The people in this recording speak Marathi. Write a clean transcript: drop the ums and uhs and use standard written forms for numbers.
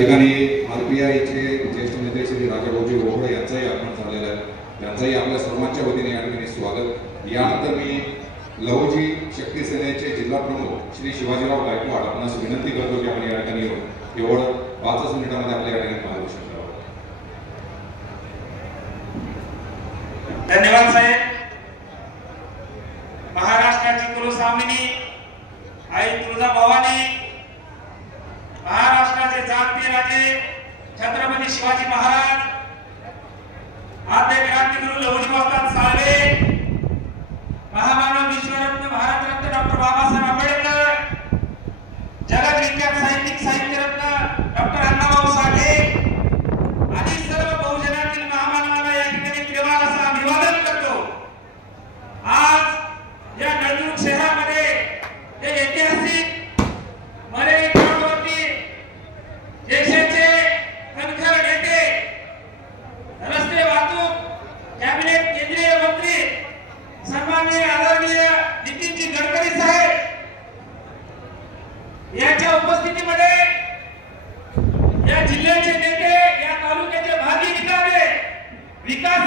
ठिकाणी आरपीआयचे ज्येष्ठ नेते श्री राजाभाऊजी ओहोळे यांचाही आगमन झालेलं आहे. त्यांचाही आपल्या सर्वांच्या वतीने या ठिकाणी स्वागत. यानंतर मी लहुजी शक्ती सेनेचे जिल्हा प्रमुख श्री शिवाजीराव गायकवाड आपणास विनंती करतो की आपण या ठिकाणी येऊन केवळ 5 मिनिटांमध्ये आपल्या या ठिकाणी मार्गदर्शन करावं. धन्यवाद साहेब. महाराष्ट्राची कुलस्वामिनी आई तुळजाभवानी, महाराष्ट्राचे जाणते राजे छत्रपती शिवाजी महाराज, आद्य क्रांतिगुरु लहुजी वस्ताद साळवे, महामानव विश्वरत्न भारतरत्न डॉक्टर बाबासाहेब आंबेडकर, जगविख्यात साहित्यिक साहित्यरत्न डॉक्टर अण्णाभाऊ साठे आणि सर्व बहुजनातील महामानवांना या ठिकाणी प्रेमाला असं अभिवादन करतो. आज या नळदुर्ग शहरामध्ये हे ऐतिहासिक मराठी देशाचे कणखर नेते, रस्ते वाहतूक कॅबिनेट केंद्रीय मंत्री सन्माननीय आदरणीय नितीनजी गडकरी साहेब यांच्या उपस्थितीमध्ये या जिल्ह्याचे नेते, या तालुक्याचे भागी विकास